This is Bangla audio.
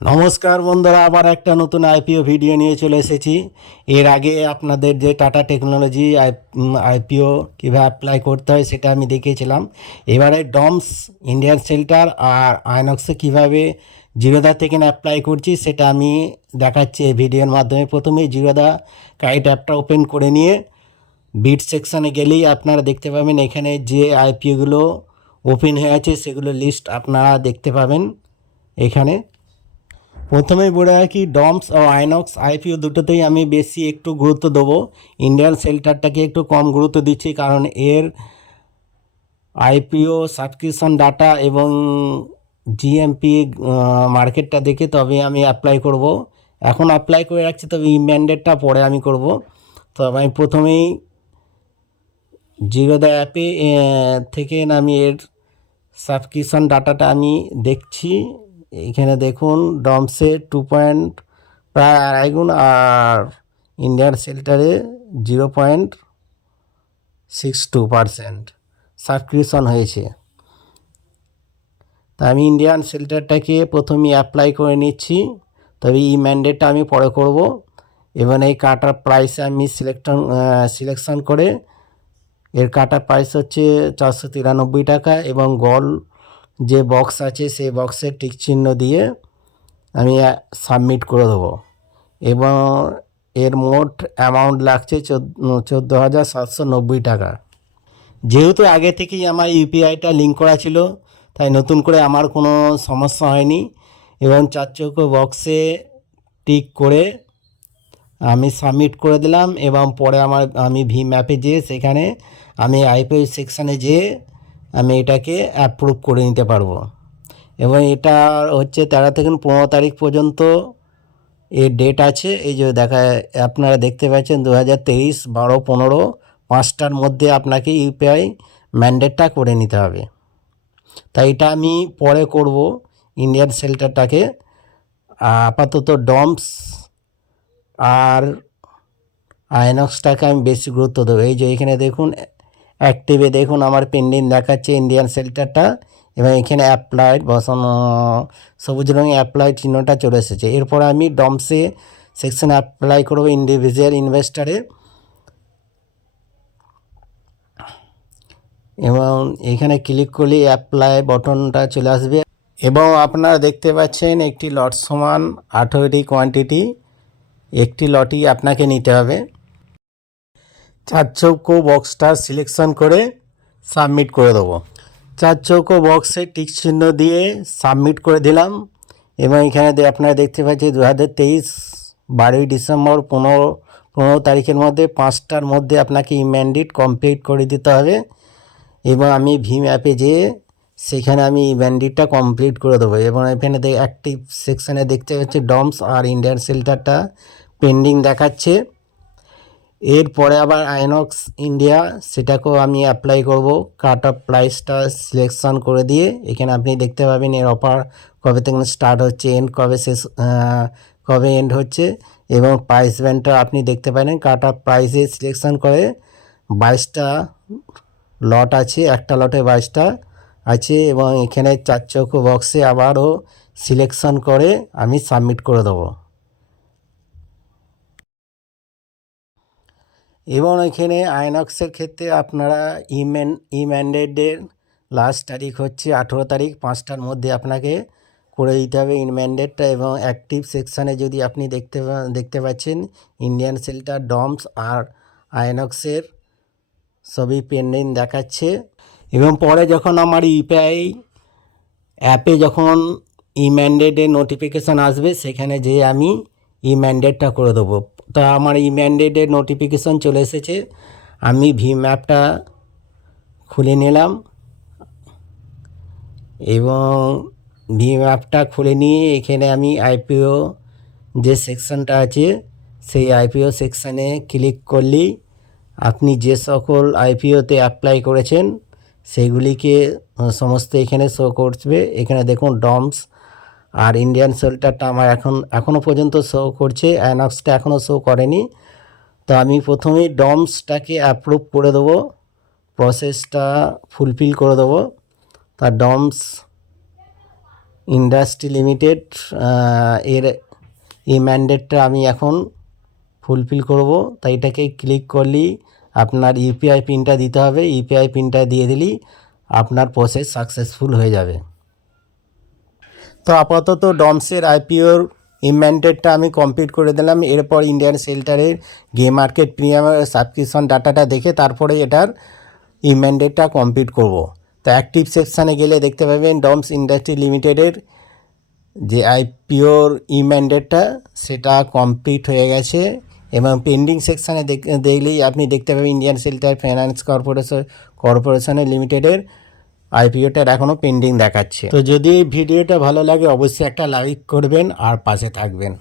নমস্কার বন্ধুরা, আবার একটা নতুন আইপিও ভিডিও নিয়ে চলে এসেছি। এর আগে আপনাদের যে টাটা টেকনোলজি আইপিও কীভাবে অ্যাপ্লাই করতে হয় সেটা আমি দেখিয়েছিলাম। এবারে ডমস ইন্ডিয়ান সেল্টার আর আয়নক্সে কীভাবে জিরোদা থেকে অ্যাপ্লাই করছি সেটা আমি দেখাচ্ছি এই ভিডিওর মাধ্যমে। প্রথমে জিরোদা কাইট অ্যাপটা ওপেন করে নিয়ে বিট সেকশানে গেলেই আপনারা দেখতে পাবেন এখানে যে আইপিওগুলো ওপেন হয়ে আছে, সেগুলো লিস্ট আপনারা দেখতে পাবেন এখানে। প্রথমেই বলে রাখি, ডমস ও আইনক্স, আইপিও দুটোতেই আমি বেশি একটু গুরুত্ব দেবো। ইন্ডিয়ান সেল্টারটাকে একটু কম গুরুত্ব দিচ্ছি কারণ এর আইপিও, সাবস্ক্রিপশন ডাটা এবং জিএমপি মার্কেটটা দেখে তবে আমি অ্যাপ্লাই করব। এখন অ্যাপ্লাই করে রাখছি, তবে ম্যান্ডেটটা পরে আমি করব। তবে আমি প্রথমেই জিরোদা অ্যাপে থেকে আমি এর সাবস্ক্রিপশন ডাটাটা আমি দেখছি। এখানে দেখুন ডমসে টু পয়েন্ট প্রায় আড়াই গুণ, আর Indian সেল্টারে zero point six two percent subscription হয়েছে। তা আমি ইন্ডিয়ান সেল্টারটাকে প্রথমে অ্যাপ্লাই করে নিচ্ছি। তবে ই ম্যান্ডেটটা আমি পরে করব। এবং এই কাটার প্রাইস আমি সিলেকশন সিলেকশন করে, এর কাটার প্রাইস হচ্ছে চারশো তিরানব্বই টাকা এবং গল যে বক্স আছে, সেই বক্সের টিক চিহ্ন দিয়ে আমি সাবমিট করে দেবো। এবং এর মোট অ্যামাউন্ট লাগছে চোদ্দ হাজার সাতশো নব্বই টাকা। যেহেতু আগে থেকেই আমার ইউপিআইটা লিঙ্ক করা ছিল, তাই নতুন করে আমার কোনো সমস্যা হয়নি। এবং চার চৌক বক্সে টিক করে আমি সাবমিট করে দিলাম, এবং পরে আমার, আমি ভি ম্যাপে যেয়ে সেখানে আমি আইপিআই সেকশানে যেয়ে আমি এটাকে অ্যাপ্রুভ করে নিতে পারব। এবং এটা হচ্ছে তেরো থেকে পনেরো তারিখ পর্যন্ত এর ডেট আছে। এই যে দেখা, আপনারা দেখতে পাচ্ছেন দু হাজার তেইশ বারো পনেরো পাঁচটার মধ্যে আপনাকে ইউপিআই ম্যান্ডেটটা করে নিতে হবে। তাই এটা আমি পরে করব ইন্ডিয়ান সেল্টারটাকে আপাতত ডমস আর আইনক্সটাকে আমি বেশি গুরুত্ব দেবো। এই যে এখানে দেখুন অ্যাক্টিভে দেখুন, আমার পেন্ডিং দেখাচ্ছে ইন্ডিয়ান সেল্টারটা এবং এখানে অ্যাপ্লাইড বসানো, সবুজ রঙে অ্যাপ্লাই চিহ্নটা চলে এসেছে। এরপর আমি ডমসে সেকশন অ্যাপ্লাই করব ইন্ডিভিজুয়াল ইনভেস্টারে এবং এখানে ক্লিক করলে অ্যাপ্লাই বটনটা চলে আসবে। এবং আপনারা দেখতে পাচ্ছেন একটি লট সমান আঠেরোটি কোয়ান্টিটি একটি লটই আপনাকে নিতে হবে। চার চৌকো বক্সটা সিলেকশন করে সাবমিট করে দেবো। চার চৌকো বক্সে টিক চিহ্ন দিয়ে সাবমিট করে দিলাম। এবং এখানে আপনারা দেখতে পাচ্ছি দু হাজার তেইশ বারোই ডিসেম্বর পনেরো পনেরো তারিখের মধ্যে পাঁচটার মধ্যে আপনাকে ইম্যান্ডেট কমপ্লিট করে দিতে হবে। এবং আমি ভিম অ্যাপে যেয়ে সেখানে আমি ব্যান্ডিটটা কমপ্লিট করে দেবো। এবং এখানে অ্যাক্টিভ সেকশানে দেখতে পাচ্ছি ডমস আর ইন্ডিয়ান সেল্টারটা পেন্ডিং দেখাচ্ছে। এরপরে আবার আইনক্স ইন্ডিয়া, সেটাকেও আমি অ্যাপ্লাই করব। কাট অফ প্রাইসটা সিলেকশন করে দিয়ে, এখানে আপনি দেখতে পাবেন এর অফার কবে থেকে স্টার্ট হচ্ছে এন্ড কবে শেষ কবে এন্ড হচ্ছে, এবং প্রাইস ব্যান্ডটা আপনি দেখতে পারেন। কাট অফ প্রাইসে সিলেকশন করে বাইশটা লট আছে, একটা লটে বাইশটা আছে, এবং এখানে চার চৌকো বক্সে আবারও সিলেকশন করে আমি সাবমিট করে দেবো। এবং এখানে আইনক্সের ক্ষেত্রে আপনারা ইমেন ইম্যান্ডেডের লাস্ট তারিখ হচ্ছে আঠেরো তারিখ, পাঁচটার মধ্যে আপনাকে করে দিতে হবে ইন ম্যান্ডেটটা এবং অ্যাক্টিভ সেকশানে যদি আপনি দেখতে দেখতে পাচ্ছেন ইন্ডিয়ান সেল্টার ডমস আর আইনক্সের সবই পেন্ডিং দেখাচ্ছে। এবং পরে যখন আমার ইউপিআই অ্যাপে যখন ইম্যান্ডেডের নোটিফিকেশান আসবে, সেখানে যে আমি ই ম্যান্ডেটটা করে দেবো। তা আমার ই ম্যান্ডেটের নোটিফিকেশান চলে এসেছে। আমি ভীম অ্যাপটা খুলে নিলাম এবং ভীম অ্যাপটা খুলে নিয়ে এখানে আমি আইপিও যে সেকশনটা আছে, সেই আইপিও সেকশানে ক্লিক করলেই আপনি যে সকল আইপিওতে অ্যাপ্লাই করেছেন, সেগুলিকে সমস্ত এখানে শো করবে। এখানে দেখুন ডমস আর ইন্ডিয়ান সেল্টারটা আমার এখন এখনও পর্যন্ত শো করছে অ্যানক্সটা এখনও শো করেনি। তো আমি প্রথমেই ডমসটাকে অ্যাপ্রুভ করে দেবো প্রসেসটা ফুলফিল করে দেবো। তা ডমস ইন্ডাস্ট্রি লিমিটেড এর এই ম্যান্ডেটটা আমি এখন ফুলফিল করব তাই এটাকে ক্লিক করলেই আপনার ইউপিআই পিনটা দিতে হবে। ইউপিআই পিনটা দিয়ে দিলেই আপনার প্রসেস সাকসেসফুল হয়ে যাবে। তো আপাতত ডমসের আইপিওর ইম্যান্ডেটটা আমি কমপ্লিট করে দিলাম। এরপর ইন্ডিয়ান সেল্টারের গে মার্কেট প্রিমিয়াম সাবস্ক্রিপশন ডাটাটা দেখে তারপরে এটার ইম্যান্ডেটটা কমপ্লিট করব। তো অ্যাক্টিভ সেকশানে গেলে দেখতে পাবেন ডমস ইন্ডাস্ট্রি লিমিটেডের যে আইপিওর ই ম্যান্ডেটটা সেটা কমপ্লিট হয়ে গেছে। এবং পেন্ডিং সেকশানে দেখলেই আপনি দেখতে পাবেন ইন্ডিয়ান সেল্টার ফাইন্যান্স কর্পোরেশন, কর্পোরেশনের লিমিটেডের আইপিওটার এখনও পেন্ডিং দেখাচ্ছে। তো যদি এই ভিডিওটা ভালো লাগে, অবশ্যই একটা লাইক করবেন আর পাশে থাকবেন।